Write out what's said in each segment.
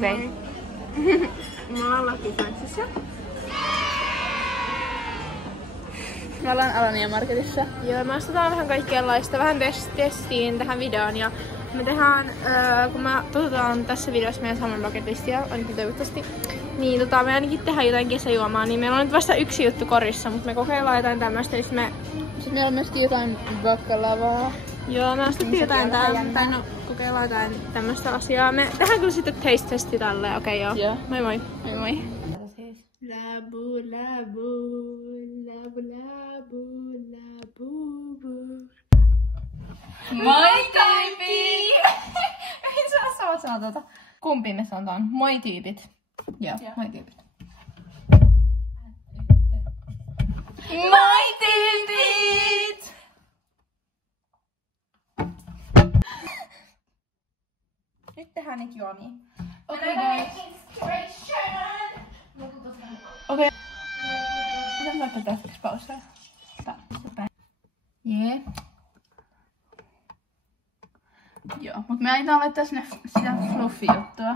Okei. Me ollaan Lucky Fancissä. Me ollaan Alania Marketissa. Joo, me ostetaan vähän kaikkianlaista, vähän testiin tähän videoon ja me tehdään, kun me totutaan tässä videossa meidän saman paketlistia, ainakin toivottavasti, niin me ainakin tehdään jotain kesäjuomaa, niin meillä on nyt vasta yksi juttu korissa, mutta me kokeillaan jotain tämmöstä, ja sitten meillä on myöskin jotain bakkalavaa. Joo, me ostettiin jotain kokeillaan jotain tämmöstä asiaa. Me tehdään kyllä sitten taste testi tälleen, okei joo. Joo. Moi moi. Moi moi. Labu, labu, labu, labu, labu, labu. Moi tyyppi! Ei saa sanoa kumpi me sanotaan? Moi tyypit. Joo, moi tyypit. Moi tyypit! Nyt tehdään niitä juomia. Okei guys. Okei. Mitä mä laittaa tästä paussaa? Jee. Joo, mut me aiotaan laittaa sinne sitä fluffy-juttua.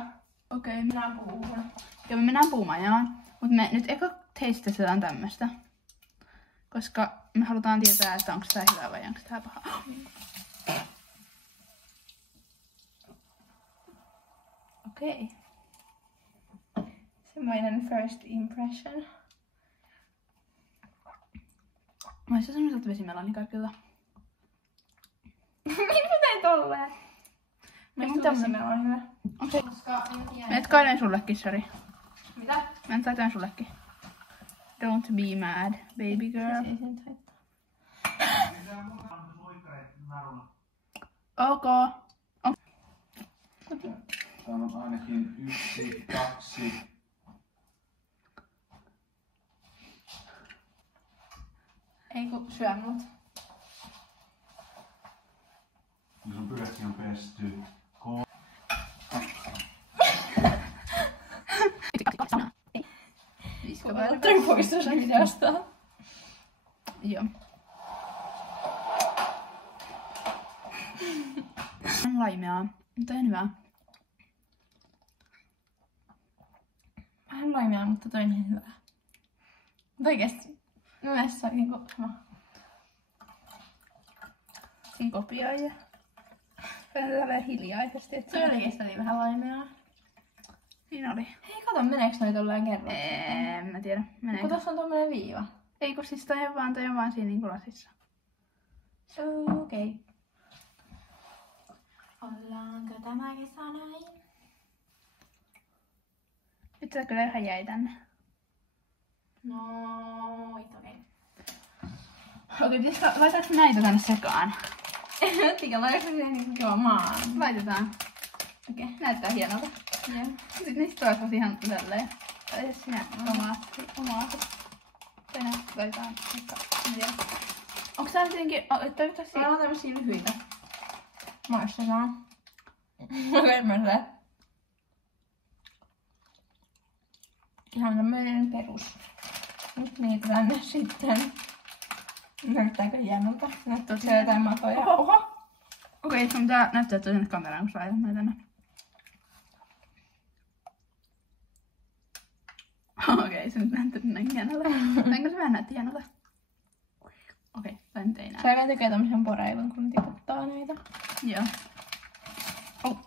Okei, mennään puumaan. Joo, me mennään puumajaan. Mut me nyt eka testataan tämmöstä. Koska me halutaan tietää, että onko tää hyvä vai onko tää paha. Okei. Semmoinen first impression. Maistuu semmoiselta vesimelonikarkilta. Mitä tein tolleen? Maistuu vesimelonina. Okei. Mä et kaidan sullekin, sori. Mitä? Mä en taitan sullekin. Don't be mad, baby girl. Ok. Täällä on ainakin 1, 2. Ei kun syö mut. Sun pyöräkin on pesty. Toi poistuu sen videosta. Joo. On laimeaa, mutta on hyvää. Vähän laimeaa, mutta toi on ihan hyvää. Mutta oikeesti, myös on niinku sama. Siinä kopioi ja vähän hiljaisesti. Toi oli vähän laimeaa. Niin oli. Hei, kato, meneekö noi tolleen kerran? En mä tiedä. Kun tossa on tommonen viiva. Ei kun siis toi on vaan siinä niinku lasissa. Okei. Ollaanko tämä kesä näin? Nyt sä kyllä ihan jäi tänne. No, okei. Okei, laitaanko näitä tänne sekaan? Tiedä, laitaanko se niinku juomaan? Laitetaan. Okei, näyttää hienolta. Joo. Sitten niistä toivottavasti ihan tälleen. Tai jos sinä omaasi. Tai näin laitetaan. En tiedä. Onks tää jotenkin... Toivottavasti... Meillä on tämmösiä lyhyitä. Maistetaan. Okei, mä syön. Ihan tämmöinen perus. Nyt niitä tänne sitten. Näyttääkö hienolta? Näyttää siellä jotain matoja. Oho! Okei, sun pitää näyttää toiselle kameraan, kun sä laitat näitä tänne. Okei, se nyt näyttää näin hienolta. Eikö se vähän näytti hienolta? Okei, tai nyt ei näy. Sä vielä tekee tämmösen poreilun, kun tiputtaa niitä. Joo. Oh.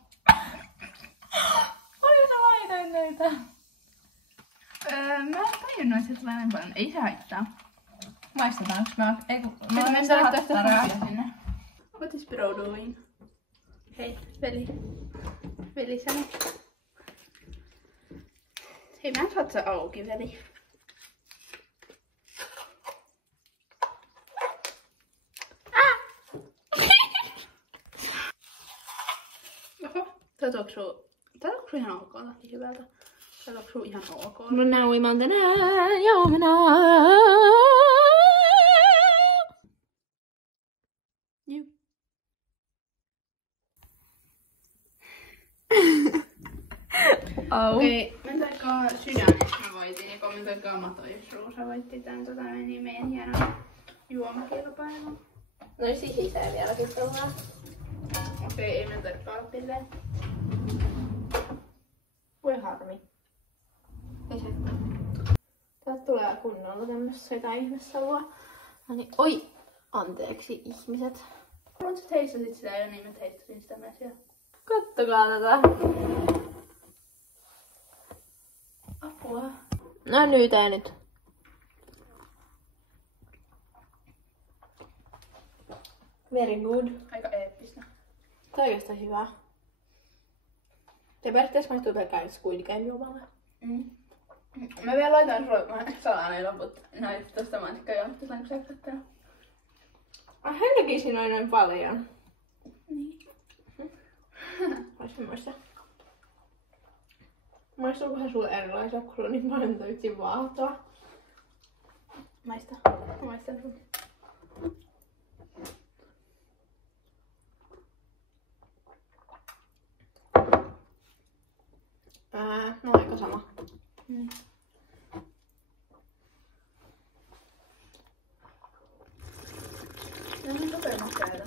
Oi, sä laitoin näitä. Mä en tajunnut, että se tulee näin paljon. Ei se haittaa. Maistetaanko me? Ei kun... Mä en saa laittaa sitä hattaraa. fluffia sinne. What is bro doing? Hei, veli. Veliseni. Hei, mä en saa se auki, veli. Oho, tää tuoksuu ihan ok, lähti hyvältä. Tää tuoksuu ihan ok. No now we want tänään ja huomenna. Okei, kommentoikaa sydän, jos mä voitin, ja kommentoikaa Mato, jos Ruusa voitti tän niin meidän hienon juomakilpailun. No siis sisään vieläkin tullaan. Okei, ei me tarkkaa silleen. Voi harmi. Ei se. Täältä tulee kunnolla tämmössä jotain ihmessavua. No niin, oi! Anteeksi ihmiset. Mut sä teistasit sitä jo, niin mä teistasin sitä myös jo. Kattokaa tätä. Apua. No nyt ei nyt. Very good. Aika eeppistä. Tää on oikeastaan hyvää. Se periaatteessa maistuu pelkään Squid Game juomalle. Mä vielä laitan sulle salainen loput näitä tosta mansikkajuomista, saanko sä katsoa? Hän teki siinä noin paljon. Niin. Ois semmoista. Maistuukohan sulle erilaisia, kun sulla on niin paljon yksin vaahtoa? Maista. Mä maistan sun. No aika sama. No niin kokemuskäydä.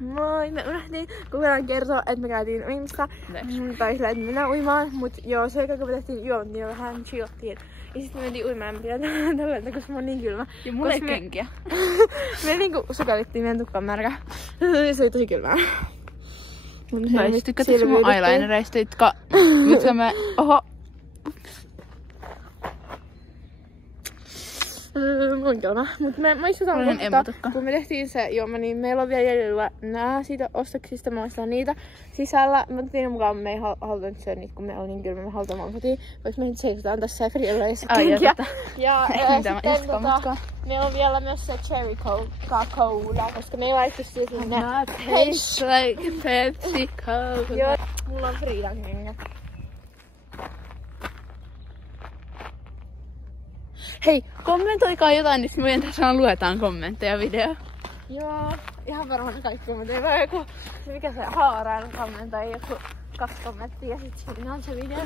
Moi, me unohdin kokonaan kertoa, että me käytiin uimassa. Tai sillä, että mennään uimaan. Mut joo, se kun me tehtiin juomat, niin vähän chillattiin. Ja sitten me mentiin uimaan ja tällä, koska mä oon niin kylmä. Ja mulla ei kenkiä. Me niinku sukalittiin meidän tukkaan märkä. Se oli tosi kylmää. Mä en tykkää tässä mun eyelinereista, jotka me... Oho! On kylmä. Mut me maistutaan kohta, kun me tehtiin se juoma, niin meillä on vielä jäljellä nää siitä ostoksista. Mä maistan niitä sisällä. Mä otin mukaan, me ei haluta nyt syödä niitä, kun me oli niin kylmä. Me halutaan vaan kotiin. Vaikka me nyt seisotaan tässä ja Friilla ei saa kenkiä. Ja sitten meillä on vielä myös se cherry cola, koska me ei laittu sinne. Tastes like Pepsi Cola. Joo, mulla on Friilan kengät. Hei, kommentoikaa jotain, niin meidän tässä luetaan kommentteja video. Joo, ihan varmaan kaikki kommentteja. Vai joku, se mikä se haaraan kommentoi, joku 2 kommenttia ja sit siinä on se video.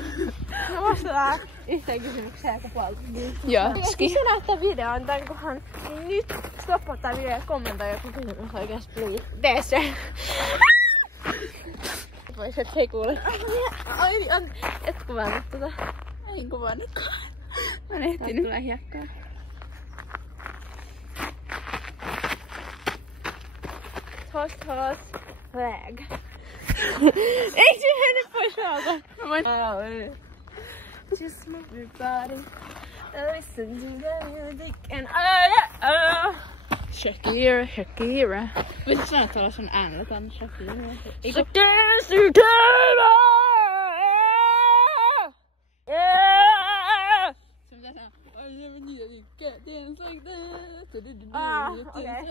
Me vastataan yhteen kysymykseen aika paljon. Joo, ski. Se näyttää videon tän kunhan nyt stoppaa tää video ja kommentoi joku kysymys oikeesti, please. Tee se. Vois et hei kuule. Ai, et kuvannut tota. Ei kuvannutkaan. Mä en ehtinyt. Tulee hiekkaa. Toss. Flag. Ei se mennyt pois alta. Mä voin... Just move your body. Listen to the music and Shakira. Voisit sanoa tuolla sun äänellä tän Shakira. Okei.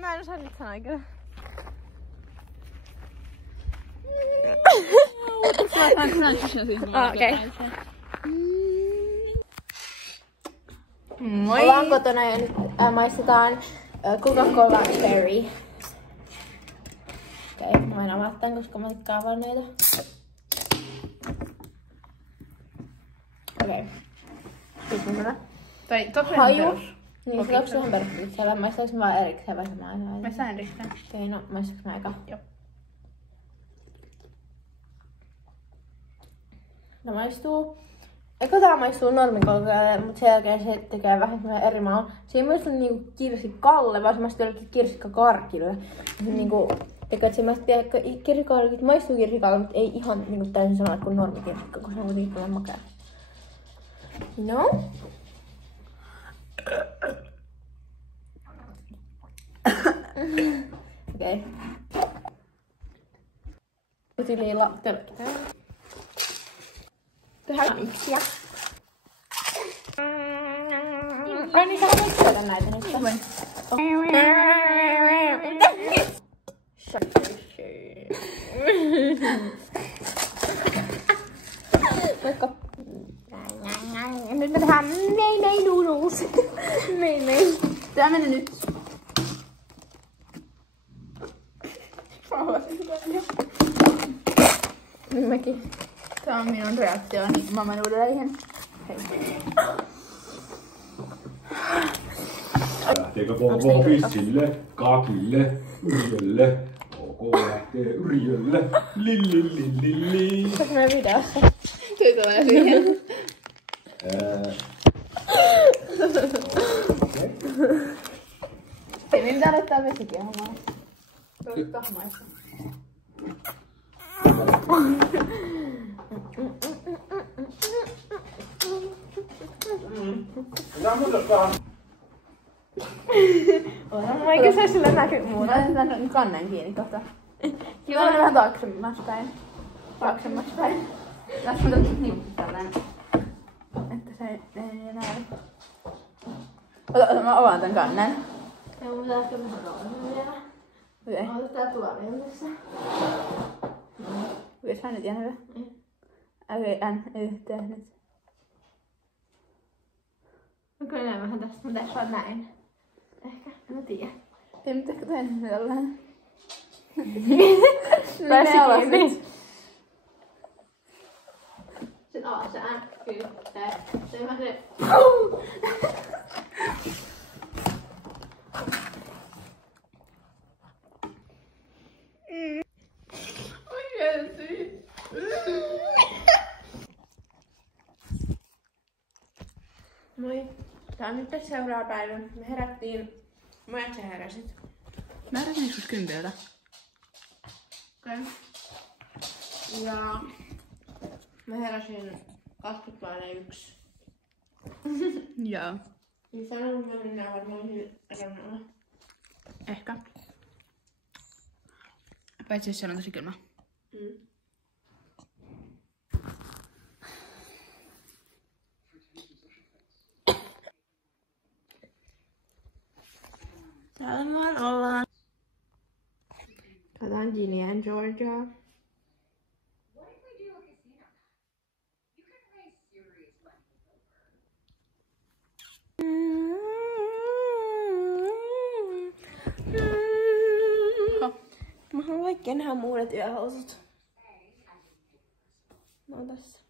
Mä en osaa nyt sanoa kyllä. Okei. Moi! Ollaan kotona ja nyt maistetaan Coca-Cola Cherry. Okei, mä voin avata tän, koska mä tykkään avaa näitä. Okei. Sitten mä Tai tosi haju. Niin, se onko ihan perustettu siellä? Maistaaks mä vaan erikseen vai samaan aikaan? Mä sain erikseen. Okei, no maistaaks mä eka? Joo. No maistuu. Eka tää maistuu normikokeelle, mut sen jälkeen se tekee vähän eri maun. Se ei maistuu niinku kirssikalle, vaan se maistuu jollekin kirssikakarkille. Se niinku tekee, että se maistuu kirssikalle, maistuu kirssikalle, mut ei ihan niinku täysin samanlaista kuin normikirsikka, koska se on kuitenkin paljon makea. No. Okei. Kotiliilla telkkitään. Tehdään miksiä. Ai niin, sä haluat syödä näitä nyt. Vaikka... Nyt me tehdään mei noodles. Mei. Tää meni nyt. Mäkin. Tää on minun reaktioni mamanuudeleihin. Lähteekö Volvo pissille, kakille, yhdelle? lähtee Yrjölle. Lillillillilli. Onko meidän videossa? Se tulee siihen. Ei niin pitää laittaa vesikiehumaan. Tosi tahmaista. Eikö se sille näky muuta? Laitan kannen kiinni kohta. Joo. Mennään vähän taaksemmas päin. Taaksemmas päin. Tässä on niin tällainen. Että se ei näy. Ota, mä avaan tän kannen. Joo, mun pitää äsken vähän kauemmin vielä. Okei. Ota tää tuoli on tässä. Voisi hän nyt jäädä? Okei, tehnyt. Onko enää vähän tästä? Mä tässä vaan näin. Ehkä, en mä tiedä. Ei nyt ehkä tein tällainen. Pääsi kiinni. Sen alasään kyyttää. Se mä se... Oikeesti. Moi. Tää on nyt seuraava päivä. Me herättiin... Monet sä heräsit? Mä heräsin joskus 10. Okei. Ja... Mä heräsin 20:01. Joo. Niin sanon, että mä mennään varmaan rannalla. Ehkä. Paitsi jos siellä on tosi kylmä. Täällä vaan ollaan. Katsotaan Ginny and Georgia. Mä haluan kaikki enää uudet yöhousut. Mä oon tässä.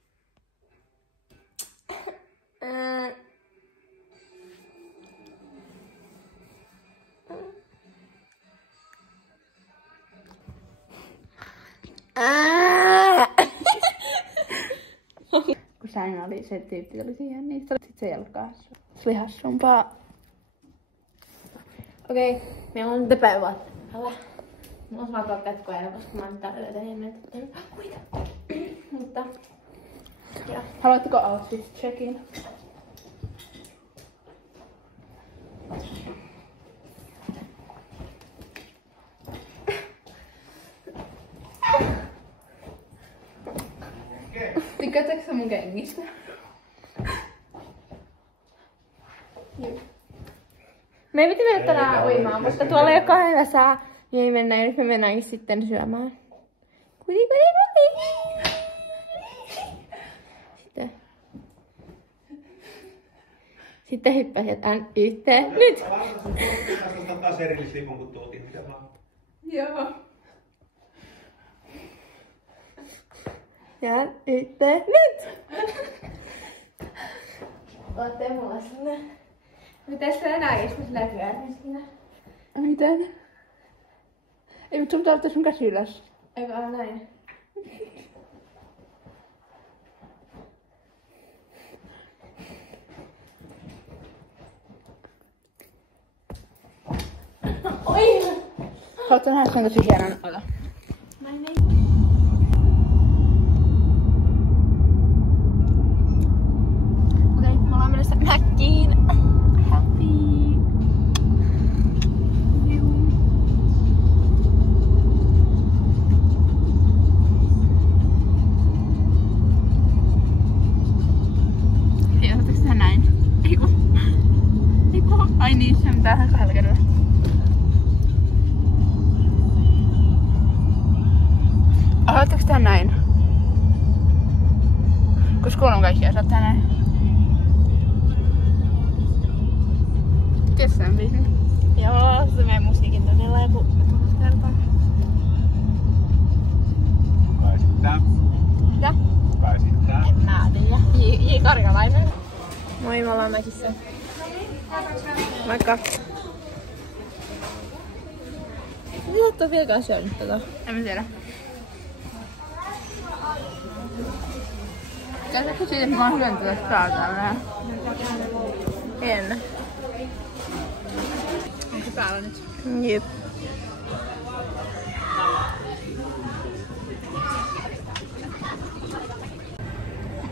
Kun Saina oli, se tyyppi oli siihen, niin sit se ei ollutkaan. Se oli hassumpaa. Okei, meillä on nyt päivävaatteella. Mulla on saatu kätkoja, koska mä oon täällä yötä niin mutta... Joo. Haluatteko outfit checkin? Tykkäätkö sä mun kengistä? Joo. Me ei piti mennä tänään uimaan, mutta tuolla ei ole kahden sää, niin ei mennä, ja nyt me mennäänkin sitten syömään. Kuti. Sitten hyppäsetään yhteen. Nyt! Tästä taas erillislipun, kun tuotiin mitä vaan. Joo. Ja yhteen. Nyt! Ootte mulla sinne. Miten se enää istuu sillä pyörin siinä? Miten? Ei, mutta sun pitää ottaa sun käsi ylös. Eikö ole näin? Oi! Haluatko nähdä sen tosi hienon? Ota. Okei, me ollaan menossa Mäkkiin. Happy! Ei, otatko sä näin? Eiku. Ai niin, se pitää tehdä kahdella kädellä. Haluatteko tehdä näin? Koska kuulun kaikkia, saat tehdä näin. Kesän biisin. Joo, se meidän musiikin tunnilla joku kertaa. Pääsittää. Mitä? Pääsittää. En mä tiedä. J. Karjalainen. Moi, me ollaan Mäkissä. Moikka. Mitä et oo vieläkään syönyt tätä? En mä tiedä. Käytätkö siitä, että mä oon syönyt tätä päätään vähän? En. Onko se päällä nyt? Jep.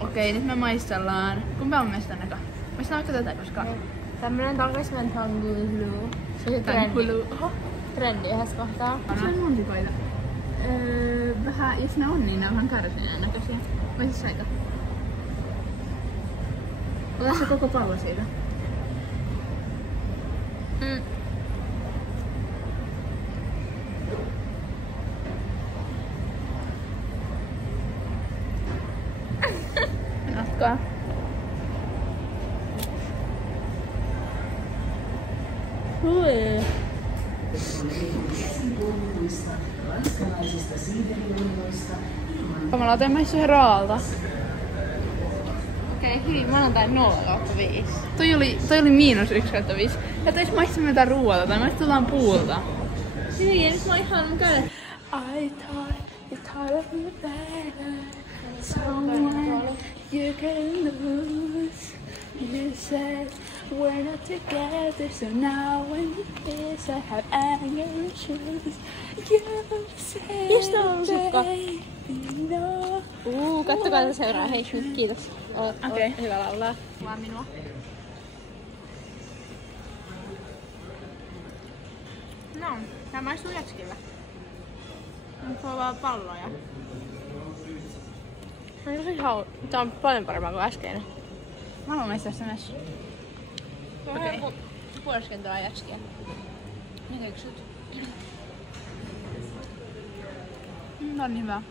Okei, nyt me maistellaan. Kumpa on meistä näkö? Maistellaan vaikka tätä, koska... Tämmönen takaisin hangulu. Se on Tangulu. Oho. trendi yhdessä kohtaa. Se on munsikoita. Vähän, jos ne on, niin ne on vähän kärsineen näköisiä. Voisis saita. Ota se koko pallo siitä. Jatkaa. Hui. Kamala maistuu ihan raalta. Okei, hyvin maanantai 0/5. Toi oli -1/5. Ja tois maistamme jotain ruoalta tai maistetaan puulta. Hyvin, nyt mä oon ihan mun kädet. I thought of you better. Someone you can lose. You said we're not together, so now when you kiss, I have anger issues. You said, Mistä on musikka? baby, no. Kattokaa tätä seuraa. Hei, kiitos. Olet Okei. hyvä laulaa. Vaan minua. No, tää maistuu jätskillä. Se on vaan palloja. Tää on paljon parempaa kuin äskeinen. Mä haluan maistaa sitä myös. Okei. Puoleskentelää jätskiä. Mitä yksyt? Tää on niin hyvä.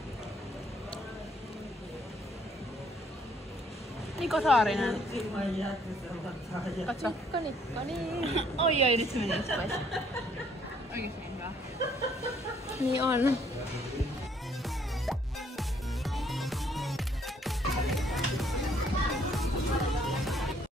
Niko Saarinen. Katso. Nikko. Oi, nyt se meni pois. Oikeesti niin hyvä. Niin on.